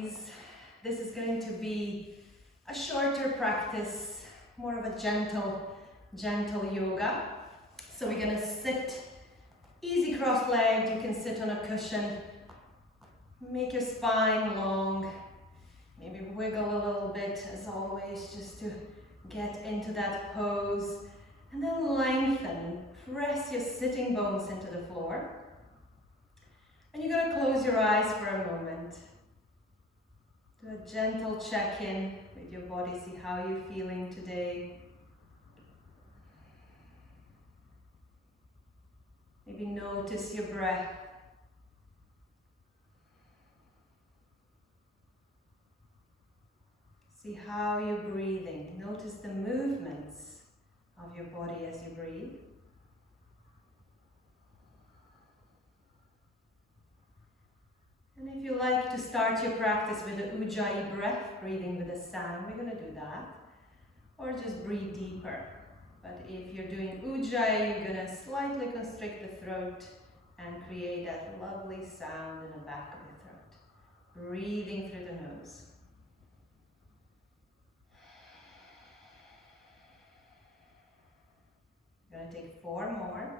ladies. This is going to be a shorter practice, more of a gentle yoga. So we're going to sit easy cross-legged. You can sit on a cushion. Make your spine long. Maybe wiggle a little bit as always, just to get into that pose. And then lengthen. Press your sitting bones into the floor. And you're going to close your eyes for a moment. Do a gentle check-in with your body, see how you're feeling today. Maybe notice your breath. See how you're breathing. Notice the movements of your body as you breathe. And if you like to start your practice with the Ujjayi breath, breathing with a sound, we're going to do that. Or just breathe deeper. But if you're doing Ujjayi, you're going to slightly constrict the throat and create that lovely sound in the back of the throat. Breathing through the nose. We're going to take 4 more.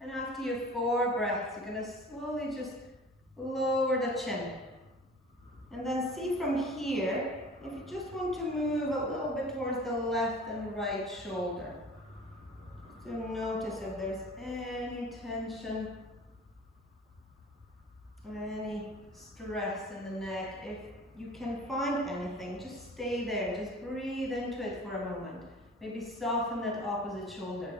And after your 4 breaths, you're going to slowly just lower the chin. And then see from here, if you just want to move a little bit towards the left and right shoulder. So notice if there's any tension, any stress in the neck. If you can find anything, just stay there. Just breathe into it for a moment. Maybe soften that opposite shoulder.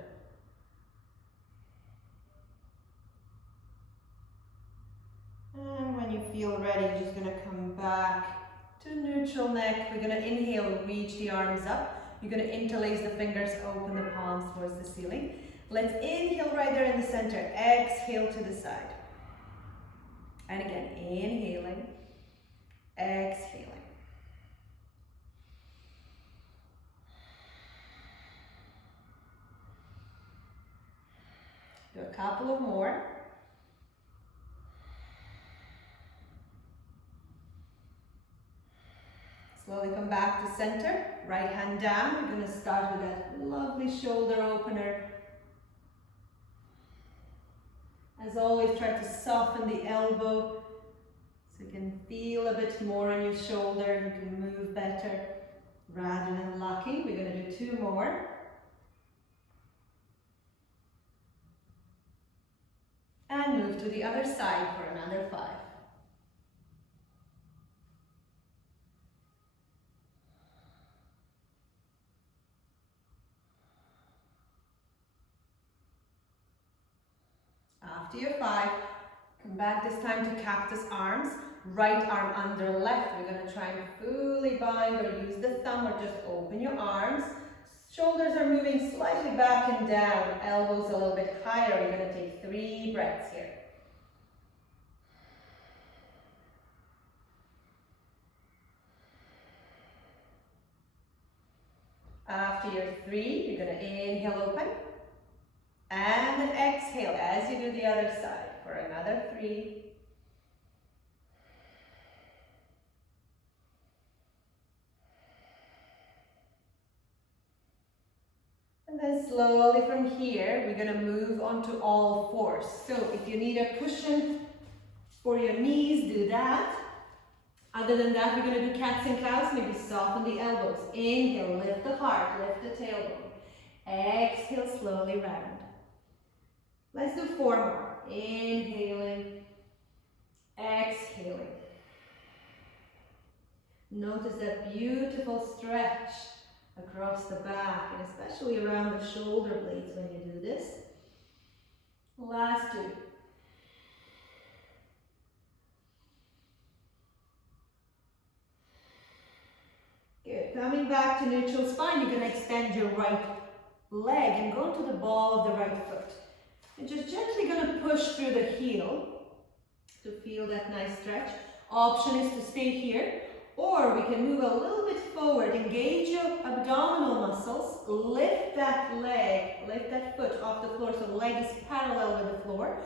And when you feel ready, you're just going to come back to neutral neck. We're going to inhale, reach the arms up. You're going to interlace the fingers, open the palms towards the ceiling. Let's inhale right there in the center. Exhale to the side. And again, inhaling, exhaling. Do a couple of more. Slowly come back to center, right hand down. We're going to start with that lovely shoulder opener. As always, try to soften the elbow so you can feel a bit more on your shoulder. You can move better rather than locking. We're going to do 2 more. And move to the other side for another 5. After your 5, come back this time to cactus arms. Right arm under left. We're going to try and fully bind or use the thumb or just open your arms. Shoulders are moving slightly back and down. Elbows a little bit higher. We're going to take 3 breaths here. After your 3, you're going to inhale, open. And then exhale as you do the other side for another 3. And then slowly from here, we're going to move on to all 4s. So if you need a cushion for your knees, do that. Other than that, we're going to do cats and cows. Maybe soften the elbows. Inhale, lift the heart, lift the tailbone. Exhale, slowly round. Let's do 4 more. Inhaling, exhaling. Notice that beautiful stretch across the back and especially around the shoulder blades when you do this. Last 2. Good. Coming back to neutral spine, you're going to extend your right leg and go to the ball of the right foot. And just gently going to push through the heel to feel that nice stretch. Option is to stay here, or we can move a little bit forward, engage your abdominal muscles, lift that leg, lift that foot off the floor so the leg is parallel with the floor.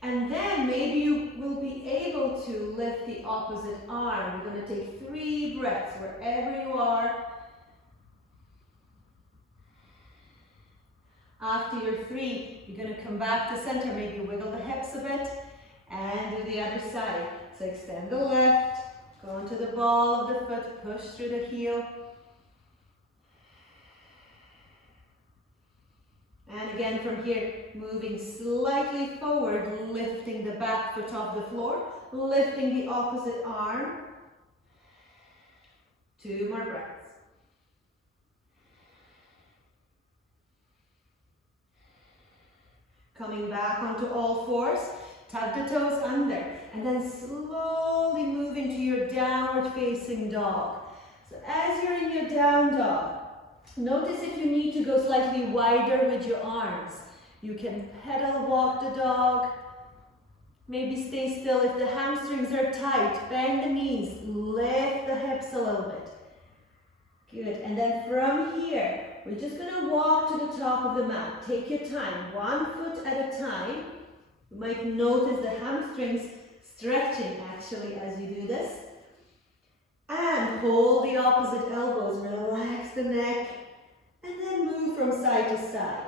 And then maybe you will be able to lift the opposite arm. We're going to take 3 breaths wherever you are. After your 3, you're going to come back to center, maybe wiggle the hips a bit, and do the other side. So extend the left, go onto the ball of the foot, push through the heel. And again from here, moving slightly forward, lifting the back foot off the floor, lifting the opposite arm. 2 more breaths. Coming back onto all fours, tug the toes under, and then slowly move into your downward facing dog. So as you're in your down dog, notice if you need to go slightly wider with your arms. You can pedal walk the dog, maybe stay still. If the hamstrings are tight, bend the knees, lift the hips a little bit. Good, and then from here, we're just gonna walk to the top of the mat. Take your time, 1 foot at a time. You might notice the hamstrings stretching actually as you do this. And hold the opposite elbows, relax the neck, and then move from side to side.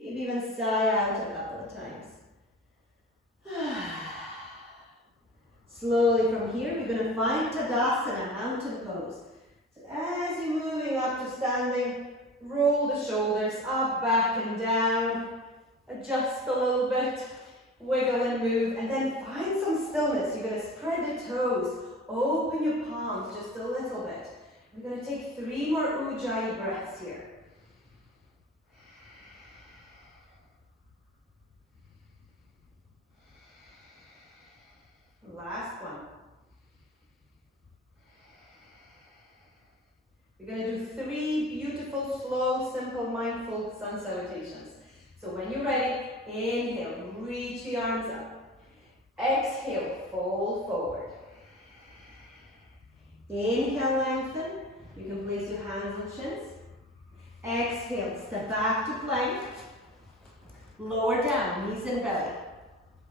Maybe even sigh out a couple of times. Slowly from here, we're going to find Tadasana, mountain pose. So as you're moving up to standing, roll the shoulders up, back and down. Adjust a little bit, wiggle and move, and then find some stillness. You're going to spread the toes. Open your palms just a little bit. We're going to take 3 more Ujjayi breaths here. Last one. We're going to do 3 beautiful, slow, simple, mindful sun salutations. So when you're ready, inhale, reach the arms up. Exhale, fold forward. Inhale, lengthen. You can place your hands on shins. Exhale, step back to plank. Lower down, knees and belly.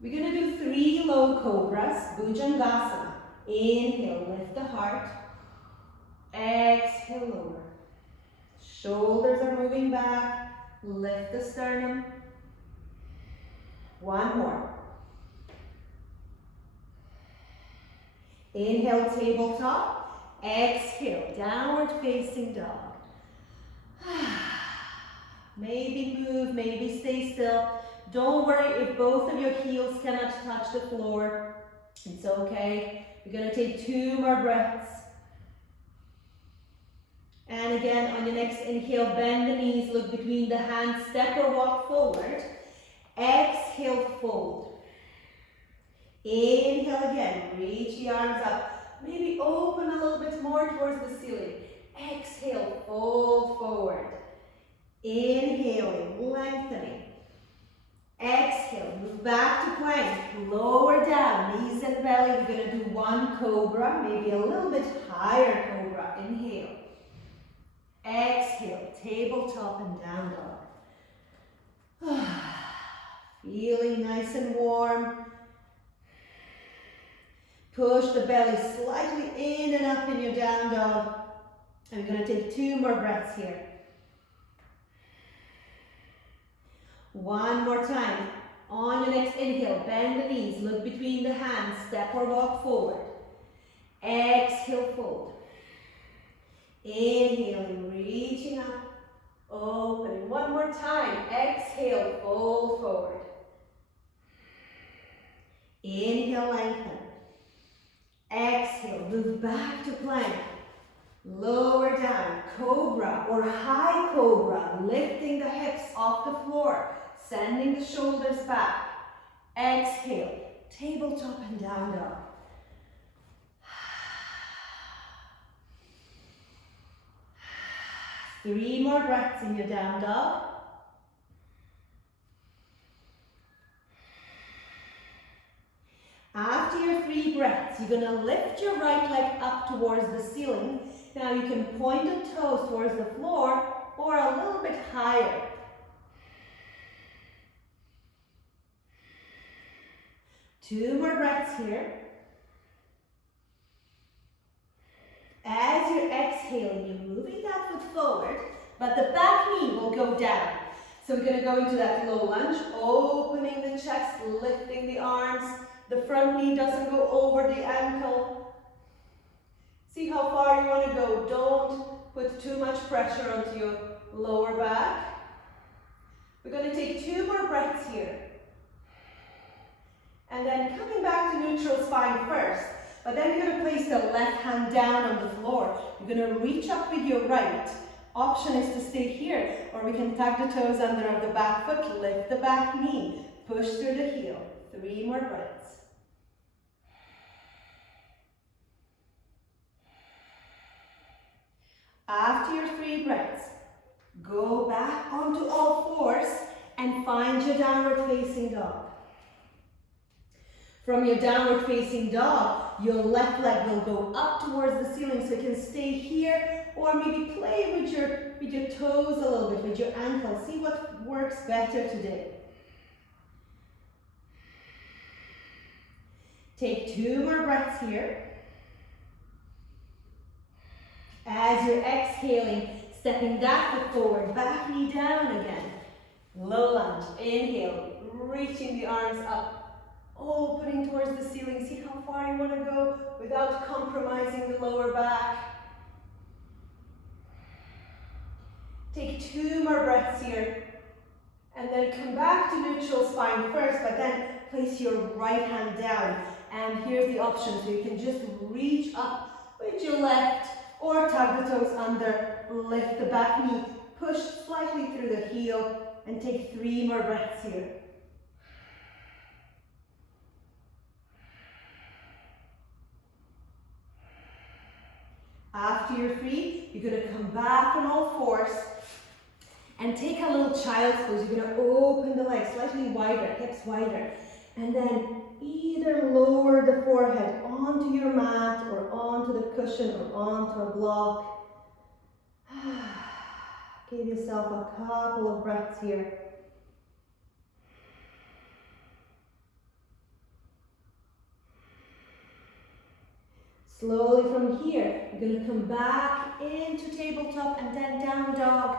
We're going to do 3 low cobras, Bhujangasana. Inhale, lift the heart. Exhale, lower. Shoulders are moving back. Lift the sternum. 1 more. Inhale, tabletop. Exhale, downward facing dog. Maybe move, maybe stay still. Don't worry if both of your heels cannot touch the floor. It's okay. We're going to take 2 more breaths. And again, on your next inhale, bend the knees, look between the hands, step or walk forward. Exhale, fold. Inhale again, reach the arms up. Maybe open a little bit more towards the ceiling. Exhale, fold forward. Inhaling, lengthening. Exhale, move back to plank, lower down, knees and belly. We're going to do 1 cobra, maybe a little bit higher cobra. Inhale. Exhale, tabletop and down dog. Feeling nice and warm. Push the belly slightly in and up in your down dog. And we're going to take 2 more breaths here. 1 more time. On your next inhale, bend the knees, look between the hands, step or walk forward. Exhale, fold. Inhaling, reaching up, opening. 1 more time. Exhale, fold forward. Inhale, lengthen. Exhale, move back to plank. Lower down, cobra or high cobra, lifting the hips off the floor, sending the shoulders back. Exhale, tabletop and down dog. Three more breaths in your down dog. After your 3 breaths, you're gonna lift your right leg up towards the ceiling. Now you can point the toes towards the floor or a little bit higher. Two more breaths here. As you're exhaling, you're moving that foot forward, but the back knee will go down. So we're gonna go into that low lunge, opening the chest, lifting the arms. The front knee doesn't go over the ankle. See how far you wanna go. Don't put too much pressure onto your lower back. We're gonna take 2 more breaths here. And then coming back to neutral spine first, but then you're gonna place the left hand down on the floor. You're gonna reach up with your right. Option is to stay here, or we can tuck the toes under the back foot, lift the back knee, push through the heel. 3 more breaths. After your 3 breaths, go back onto all fours and find your downward facing dog. From your downward facing dog, your left leg will go up towards the ceiling, so you can stay here or maybe play with your toes a little bit, with your ankle. See what works better today. Take 2 more breaths here. As you're exhaling, stepping that foot forward, back knee down again. Low lunge, inhale, reaching the arms up. Opening towards the ceiling. See how far you want to go without compromising the lower back. Take 2 more breaths here. And then come back to neutral spine first, but then place your right hand down. And here's the option. So you can just reach up with your left or tuck the toes under, lift the back knee, push slightly through the heel, and take 3 more breaths here. After you're free, you're going to come back on all fours and take a little child's pose. You're going to open the legs slightly wider, hips wider, and then either lower the forehead onto your mat or onto the cushion or onto a block. Give yourself a couple of breaths here. Slowly from here, you're going to come back into tabletop and then down dog.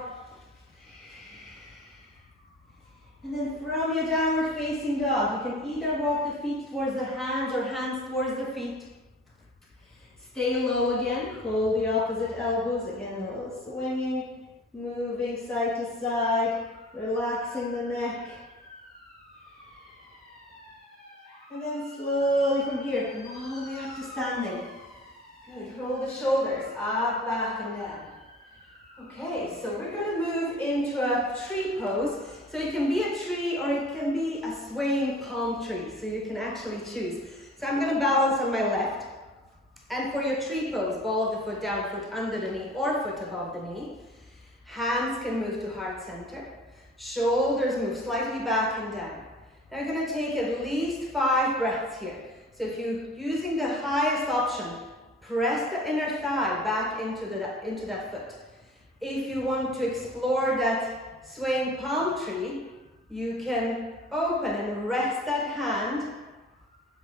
And then from your downward facing dog, you can either walk the feet towards the hands or hands towards the feet. Stay low again, hold the opposite elbows, again a little swinging, moving side to side, relaxing the neck. And then slowly from here, come all the way up to standing. Good, roll the shoulders up, back and down. Okay, so we're going to move into a tree pose. So it can be a tree or it can be a swaying palm tree. So you can actually choose. So I'm going to balance on my left. And for your tree pose, ball of the foot down, foot under the knee or foot above the knee. Hands can move to heart center. Shoulders move slightly back and down. Now you're going to take at least 5 breaths here. So if you're using the highest option, press the inner thigh back into that foot. If you want to explore that swaying palm tree, you can open and rest that hand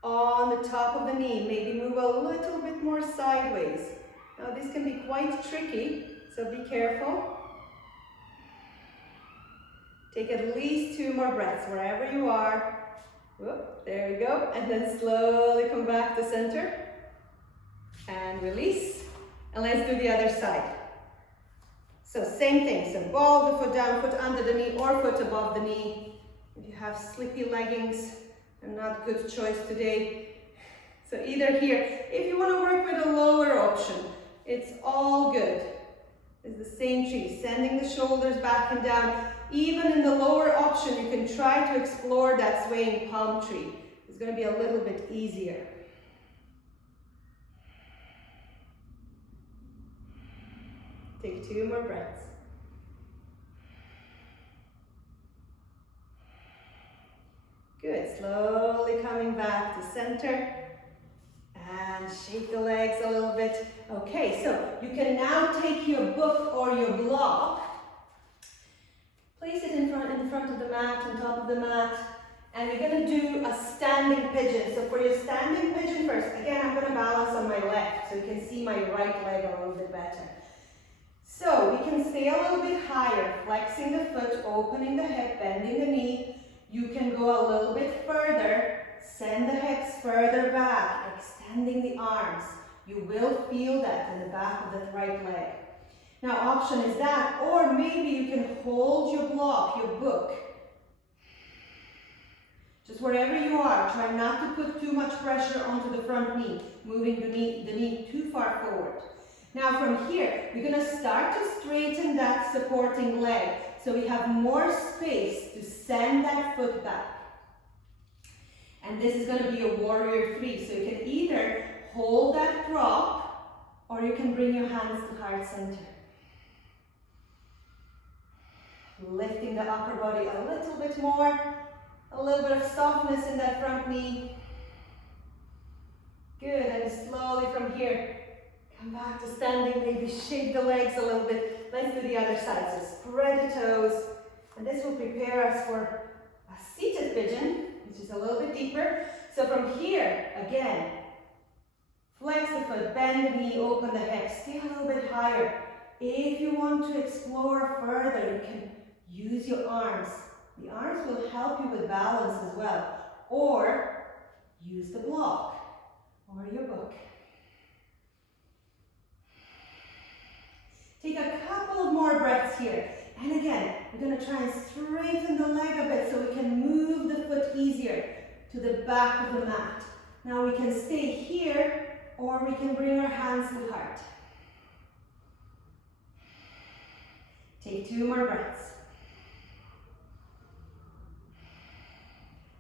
on the top of the knee. Maybe move a little bit more sideways. Now this can be quite tricky, so be careful. Take at least 2 more breaths wherever you are. Whoop, there we go. And then slowly come back to center. And release. And let's do the other side. So same thing. So ball the foot down, foot under the knee or foot above the knee. If you have slippy leggings, they're not a good choice today. So either here. If you want to work with a lower option, it's all good. It's the same tree. Sending the shoulders back and down. Even in the lower option, you can try to explore that swaying palm tree. It's going to be a little bit easier. Take 2 more breaths. Good, slowly coming back to center. And shake the legs a little bit. Okay, so you can now take your book or your block, place it in front of the mat, on top of the mat, and we're going to do a standing pigeon. So for your standing pigeon first, again, I'm going to balance on my left so you can see my right leg a little bit better. So we can stay a little bit higher, flexing the foot, opening the hip, bending the knee. You can go a little bit further, send the hips further back, extending the arms. You will feel that in the back of the right leg. Now, option is that, or maybe you can hold your block, your book. Just wherever you are, try not to put too much pressure onto the front knee, moving the knee too far forward. Now from here, we're going to start to straighten that supporting leg, so we have more space to send that foot back. And this is going to be a warrior 3, so you can either hold that prop, or you can bring your hands to heart center. Lifting the upper body a little bit more, a little bit of softness in that front knee. Good, and slowly from here, come back to standing, maybe shake the legs a little bit. Let's do the other side, so spread the toes, and this will prepare us for a seated pigeon, which is a little bit deeper. So from here, again, flex the foot, bend the knee, open the hips, stay a little bit higher. If you want to explore further, you can use your arms. The arms will help you with balance as well. Or use the block or your book. Take a couple of more breaths here. And again, we're going to try and straighten the leg a bit so we can move the foot easier to the back of the mat. Now we can stay here, or we can bring our hands to heart. Take 2 more breaths.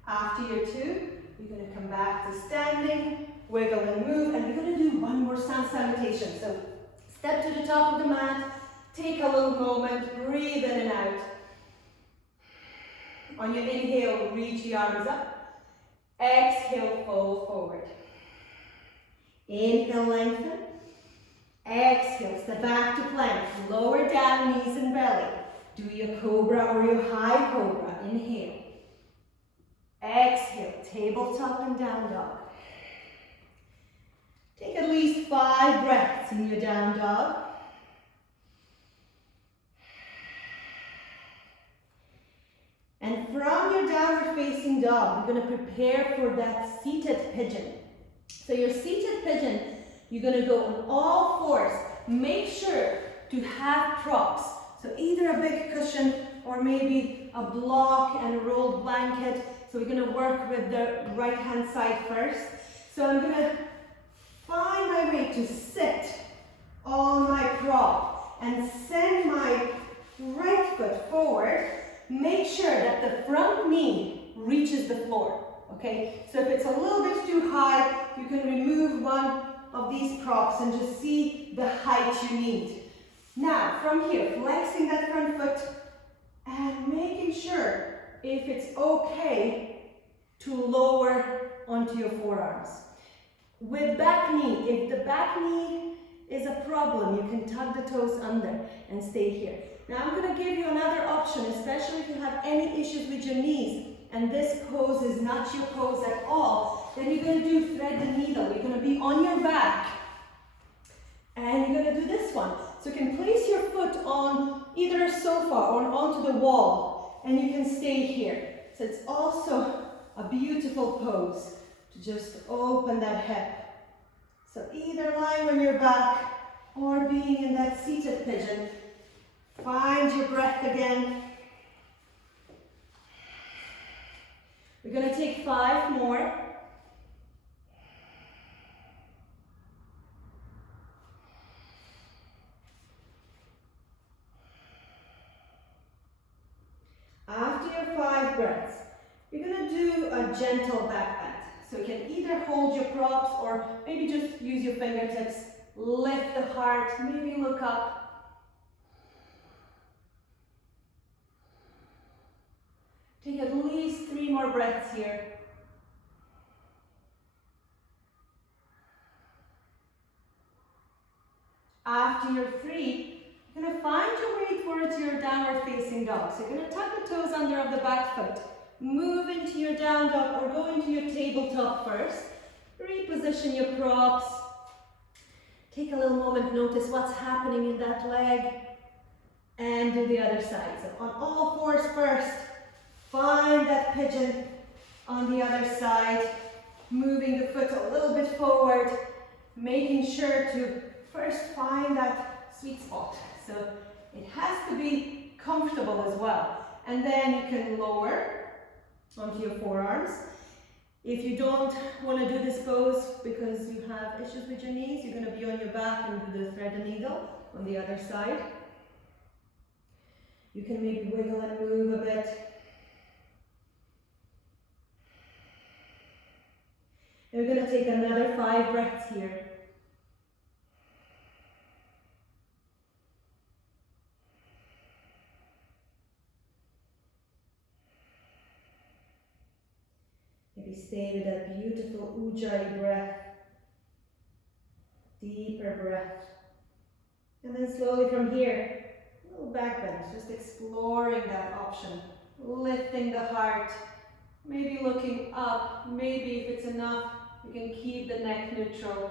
After your 2, you're going to come back to standing, wiggle and move, and we're going to do one more sun salutation. So step to the top of the mat, take a little moment, breathe in and out. On your inhale, reach the arms up. Exhale, fold forward. Inhale, lengthen. Exhale, step back to plank. Lower down, knees and belly. Do your cobra or your high cobra. Inhale. Exhale, tabletop and down dog. Take at least 5 breaths in your down dog. And from your downward facing dog, you're going to prepare for that seated pigeon. So your seated pigeon, you're going to go on all 4s. Make sure to have props. So either a big cushion or maybe a block and a rolled blanket. So we're going to work with the right hand side first. So I'm going to find my way to sit on my prop and send my right foot forward. Make sure that the front knee reaches the floor, okay? So if it's a little bit too high, you can remove one of these props and just see the height you need. Now, from here, flexing that front foot and making sure if it's okay to lower onto your forearms. With back knee, if the back knee is a problem, you can tuck the toes under and stay here. Now I'm going to give you another option, especially if you have any issues with your knees and this pose is not your pose at all, then you're going to do thread the needle. You're going to be on your back and you're going to do this one. So you can place your foot on either a sofa or onto the wall and you can stay here. So it's also a beautiful pose to just open that hip. So either lying on your back or being in that seated pigeon. Find your breath again. We're going to take 5 more. After your 5 breaths, you're going to do a gentle back bend. So you can either hold your props or maybe just use your fingertips. Lift the heart, maybe look up. Take at least least 3 more breaths here. After your 3, you're going to find your way towards your downward facing dog. So you're going to tuck the toes under of the back foot. Move into your down dog or go into your tabletop first. Reposition your props. Take a little moment, notice what's happening in that leg. And do the other side. So on all fours first, find that pigeon on the other side. Moving the foot a little bit forward. Making sure to first find that sweet spot. So it has to be comfortable as well. And then you can lower onto your forearms. If you don't want to do this pose because you have issues with your knees, you're going to be on your back and do the thread and needle on the other side. You can maybe wiggle and move a bit. And we're going to take another 5 breaths here. Maybe stay with that beautiful Ujjayi breath. Deeper breath. And then slowly from here, a little back bend, just exploring that option. Lifting the heart, maybe looking up, maybe if it's enough, you can keep the neck neutral.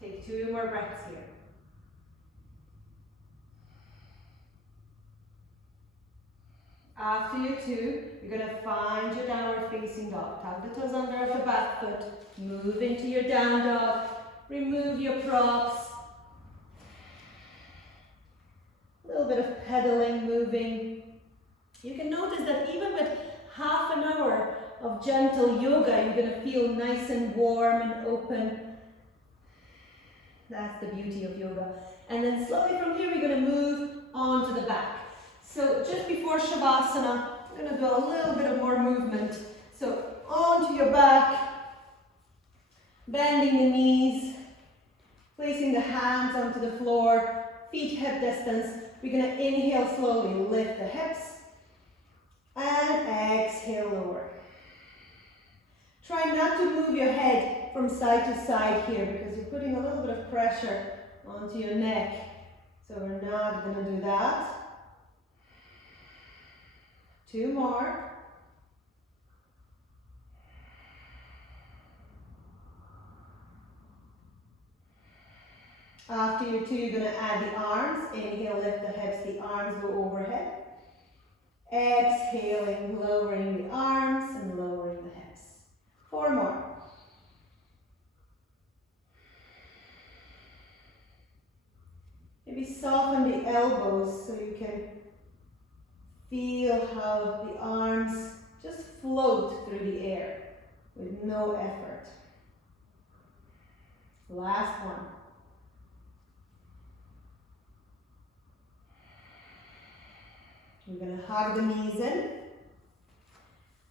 Take 2 more breaths here. After your 2, you're going to find your downward facing dog. Tuck the toes under of the back foot. Move into your down dog. Remove your props. A little bit of pedaling, moving. You can notice that even with half an hour of gentle yoga, you're going to feel nice and warm and open. That's the beauty of yoga. And then slowly from here, we're going to move on to the back. So just before Shavasana, I'm going to do a little bit of more movement. So onto your back, bending the knees, placing the hands onto the floor, feet hip distance. We're going to inhale slowly, lift the hips, and exhale lower. Try not to move your head from side to side here because you're putting a little bit of pressure onto your neck. So we're not going to do that. 2 more. After your 2, you're going to add the arms. Inhale, lift the hips, the arms go overhead. Exhaling, lowering the arms and lowering the hips. 4 more. Maybe soften the elbows so you can feel how the arms just float through the air with no effort. Last one. We're going to hug the knees in.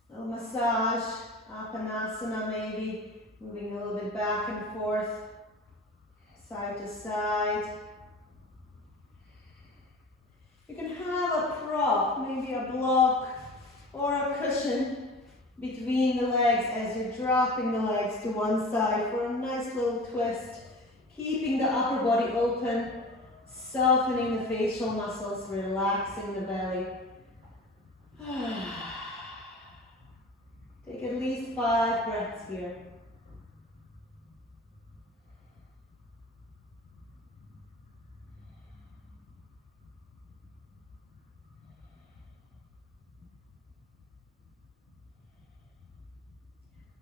A little massage, Apanasana maybe, moving a little bit back and forth, side to side. You can have a prop, maybe a block or a cushion between the legs as you're dropping the legs to one side for a nice little twist, keeping the upper body open, softening the facial muscles, relaxing the belly. Take at least 5 breaths here.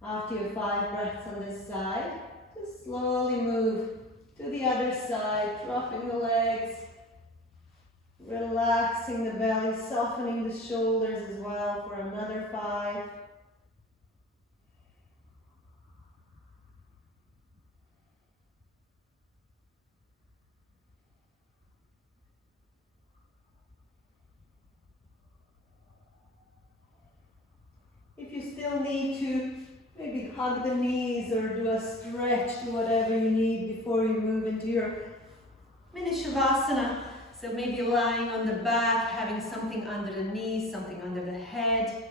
After your 5 breaths on this side, just slowly move to the other side, dropping the legs, relaxing the belly, softening the shoulders as well for another 5. If you still need to, maybe hug the knees or do a stretch, do whatever you need before you move into your mini Shavasana. So maybe lying on the back, having something under the knees, something under the head.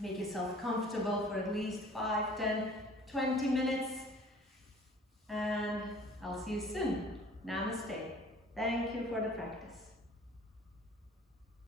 Make yourself comfortable for at least 5, 10, 20 minutes. And I'll see you soon. Namaste. Thank you for the practice.